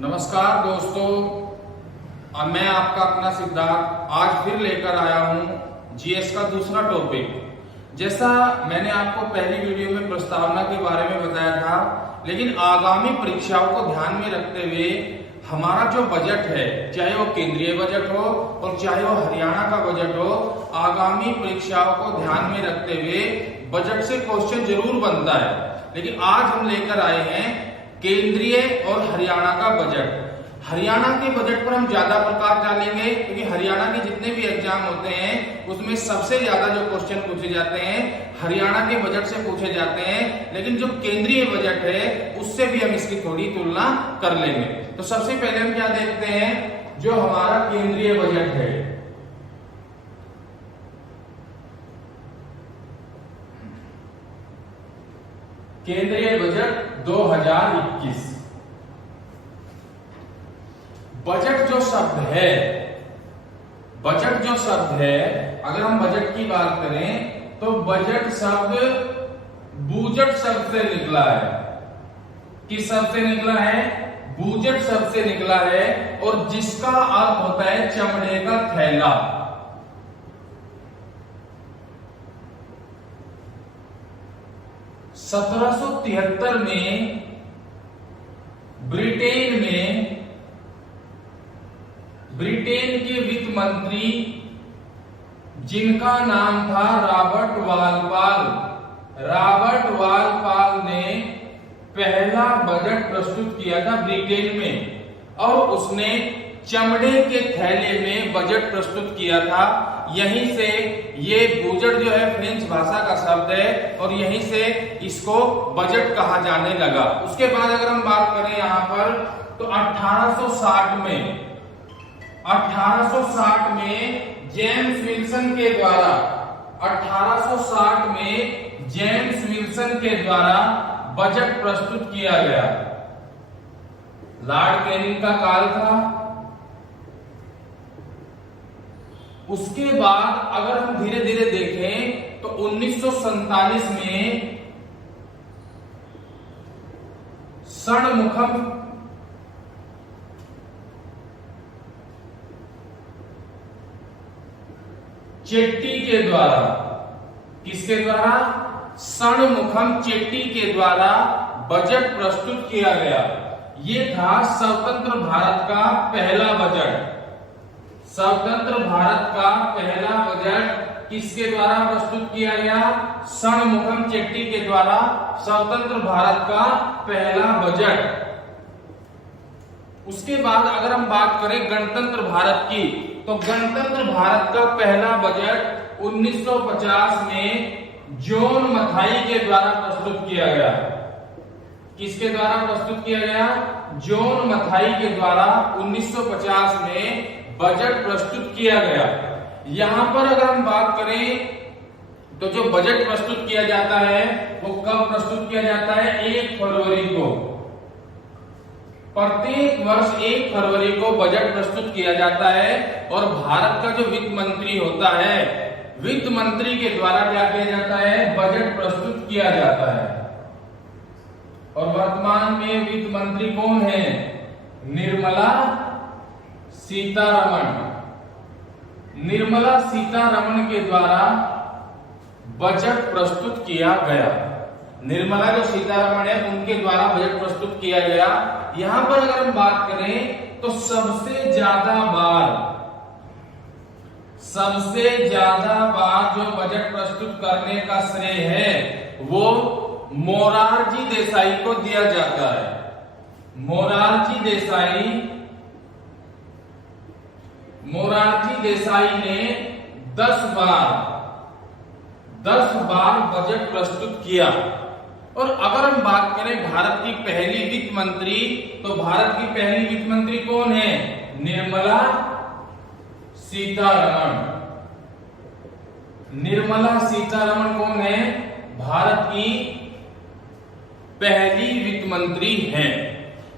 नमस्कार दोस्तों, मैं आपका अपना सिद्धार्थ आज फिर लेकर आया हूं जीएस का दूसरा टॉपिक। जैसा मैंने आपको पहली वीडियो में प्रस्तावना के बारे में बताया था, लेकिन आगामी परीक्षाओं को ध्यान में रखते हुए हमारा जो बजट है, चाहे वो केंद्रीय बजट हो और चाहे वो हरियाणा का बजट हो, आगामी परीक्षाओं को ध्यान में रखते हुए बजट से क्वेश्चन जरूर बनता है। लेकिन आज हम लेकर आए हैं केंद्रीय और हरियाणा का बजट। हरियाणा के बजट पर हम ज्यादा प्रकाश डालेंगे क्योंकि हरियाणा के जितने भी एग्जाम होते हैं उसमें सबसे ज्यादा जो क्वेश्चन पूछे जाते हैं हरियाणा के बजट से पूछे जाते हैं। लेकिन जो केंद्रीय बजट है उससे भी हम इसकी थोड़ी तुलना कर लेंगे। तो सबसे पहले हम क्या देखते हैं, जो हमारा केंद्रीय बजट है, केंद्रीय बजट 2021। बजट जो शब्द है, अगर हम बजट की बात करें तो बजट शब्द बूजट शब्द से निकला है। किस शब्द से निकला है? बूजट शब्द से निकला है, और जिसका अर्थ होता है चमड़े का थैला। (1773) में ब्रिटेन के वित्त मंत्री, जिनका नाम था रॉबर्ट वालपाल ने पहला बजट प्रस्तुत किया था ब्रिटेन में, और उसने चमड़े के थैले में बजट प्रस्तुत किया था। यहीं से ये बजट जो है फ्रेंच भाषा का शब्द है और यहीं से इसको बजट कहा जाने लगा। उसके बाद अगर हम बात करें यहाँ पर तो 1860 में जेम्स विल्सन के द्वारा 1860 में जेम्स विल्सन के द्वारा बजट प्रस्तुत किया गया। लॉर्ड कैनिंग का काल था। उसके बाद अगर हम धीरे धीरे देखें तो 1947 में षणमुखम चेट्टी के द्वारा, किसके द्वारा? षणमुखम चेट्टी के द्वारा बजट प्रस्तुत किया गया। ये था स्वतंत्र भारत का पहला बजट। स्वतंत्र भारत का पहला बजट किसके द्वारा प्रस्तुत किया गया? षणमुखम चेट्टी के द्वारा स्वतंत्र भारत का पहला बजट। उसके बाद अगर हम बात करें गणतंत्र भारत की, तो गणतंत्र भारत का पहला बजट 1950 में जॉन मथाई के द्वारा प्रस्तुत किया गया। किसके द्वारा प्रस्तुत किया गया? जॉन मथाई के द्वारा 1950 में बजट प्रस्तुत किया गया। यहां पर अगर हम बात करें तो जो बजट प्रस्तुत किया जाता है वो कब प्रस्तुत किया जाता है? 1 फरवरी को। प्रत्येक वर्ष 1 फरवरी को बजट प्रस्तुत किया जाता है, और भारत का जो वित्त मंत्री होता है, वित्त मंत्री के द्वारा क्या किया जाता है? बजट प्रस्तुत किया जाता है। और वर्तमान में वित्त मंत्री कौन है? निर्मला सीतारमण के द्वारा बजट प्रस्तुत किया गया। निर्मला जो सीतारमण है उनके द्वारा बजट प्रस्तुत किया गया। यहां पर अगर हम बात करें तो सबसे ज्यादा बार जो बजट प्रस्तुत करने का श्रेय है वो मोरारजी देसाई को दिया जाता है। मोरारजी देसाई ने 10 बार बजट प्रस्तुत किया। और अगर हम बात करें भारत की पहली वित्त मंत्री, तो भारत की पहली वित्त मंत्री कौन है? निर्मला सीतारमण कौन है? भारत की पहली वित्त मंत्री हैं।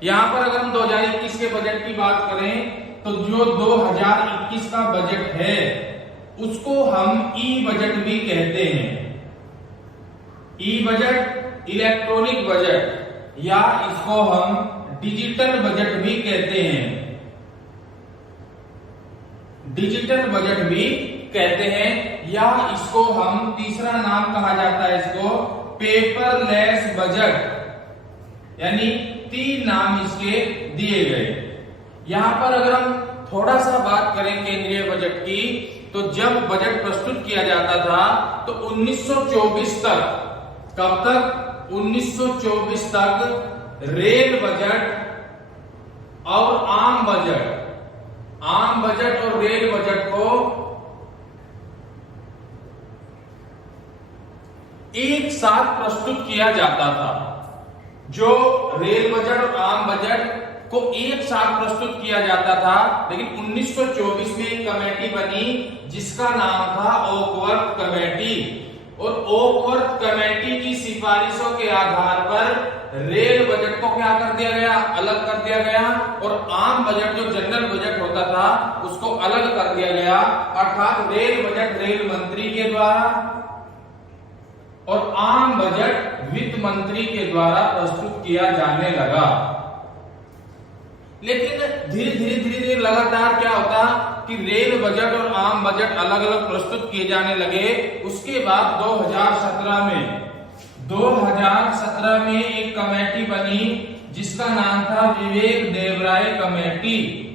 यहां पर अगर हम 2021 के बजट की बात करें तो जो 2021 का बजट है उसको हम ई बजट भी कहते हैं। ई बजट, इलेक्ट्रॉनिक बजट, या इसको हम डिजिटल बजट भी कहते हैं, डिजिटल बजट भी कहते हैं, या इसको हम तीसरा नाम कहा जाता है इसको पेपरलेस बजट, यानी 3 नाम इसके दिए गए। यहां पर अगर हम थोड़ा सा बात करें केंद्रीय बजट की, तो जब बजट प्रस्तुत किया जाता था तो 1924 तक, कब तक? 1924 तक रेल बजट और आम बजट और रेल बजट को एक साथ प्रस्तुत किया जाता था। जो रेल बजट और आम बजट को एक साथ प्रस्तुत किया जाता था, लेकिन 1924 में एक कमेटी बनी जिसका नाम था ओकवर्थ कमेटी, और ओकवर्थ कमेटी की सिफारिशों के आधार पर रेल बजट को क्या कर दिया गया? अलग कर दिया गया, और आम बजट जो जनरल बजट होता था उसको अलग कर दिया गया। अर्थात रेल बजट रेल मंत्री के द्वारा और आम बजट वित्त मंत्री के द्वारा प्रस्तुत किया जाने लगा। लेकिन धीरे धीरे लगातार क्या होता कि रेल बजट और आम बजट अलग अलग प्रस्तुत किए जाने लगे। उसके बाद 2017 में एक कमेटी बनी जिसका नाम था विवेक देवराय कमेटी,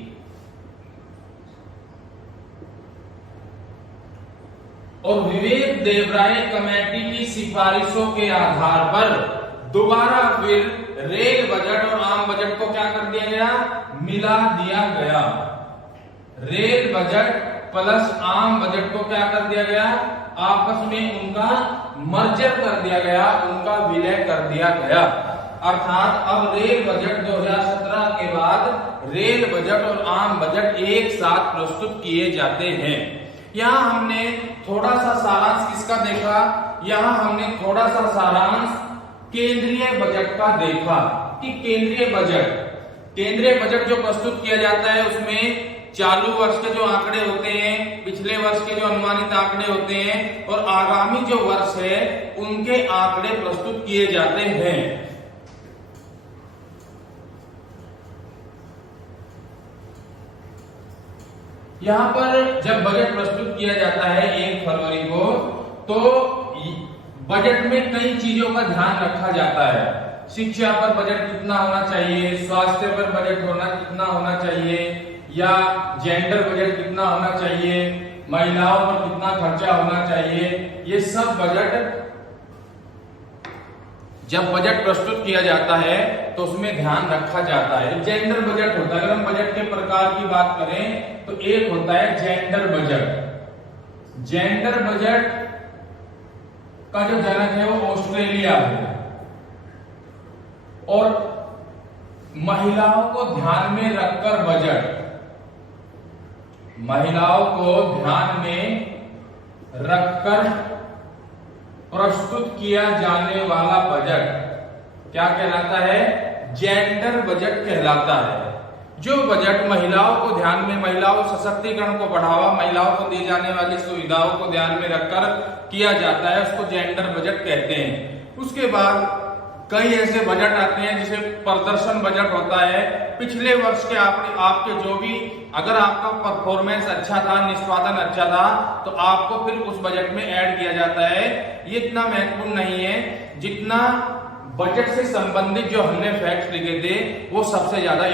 और विवेक देवराय कमेटी की सिफारिशों के आधार पर दोबारा फिर रेल बजट और आम बजट को क्या कर दिया गया? मिला दिया गया। रेल बजट प्लस आम बजट को क्या कर दिया गया? आपस में उनका मर्जर कर दिया गया, उनका विलय कर दिया गया। अर्थात अब रेल बजट 2017 के बाद रेल बजट और आम बजट एक साथ प्रस्तुत किए जाते हैं। यहाँ हमने थोड़ा सा सारांश किसका देखा? यहाँ हमने थोड़ा सा सारांश केंद्रीय बजट का देखा कि केंद्रीय बजट जो प्रस्तुत किया जाता है उसमें चालू वर्ष के जो आंकड़े होते हैं, पिछले वर्ष के जो अनुमानित आंकड़े होते हैं, और आगामी जो वर्ष है उनके आंकड़े प्रस्तुत किए जाते हैं। यहां पर जब बजट प्रस्तुत किया जाता है 1 फरवरी को, तो बजट में कई चीजों का ध्यान रखा जाता है। शिक्षा पर बजट कितना होना चाहिए, स्वास्थ्य पर बजट कितना होना चाहिए, या जेंडर बजट कितना होना चाहिए, महिलाओं पर कितना खर्चा होना चाहिए। ये सब बजट जब बजट प्रस्तुत किया जाता है तो उसमें ध्यान रखा जाता है। जेंडर बजट होता है, अगर हम बजट के प्रकार की बात करें तो एक होता है जेंडर बजट। जेंडर बजट का जो जनक है वो ऑस्ट्रेलिया है, और महिलाओं को ध्यान में रखकर बजट, महिलाओं को ध्यान में रखकर प्रस्तुत किया जाने वाला बजट क्या कहलाता है? जेंडर बजट कहलाता है। जो बजट महिलाओं को ध्यान में, महिलाओं सशक्तिकरण को बढ़ावा, महिलाओं को दी जाने वाली सुविधाओं को ध्यान में रखकर किया जाता है, उसको जेंडर बजट कहते हैं। उसके बाद कई ऐसे बजट आते हैं जिसे प्रदर्शन बजट होता है। पिछले वर्ष के आपके जो भी, अगर आपका परफॉर्मेंस अच्छा था, निष्पादन अच्छा था, तो आपको फिर उस बजट में ऐड किया जाता है। ये इतना महत्वपूर्ण नहीं है जितना बजट से संबंधित जो हमने फैक्ट्स लिखे थे वो सबसे ज्यादा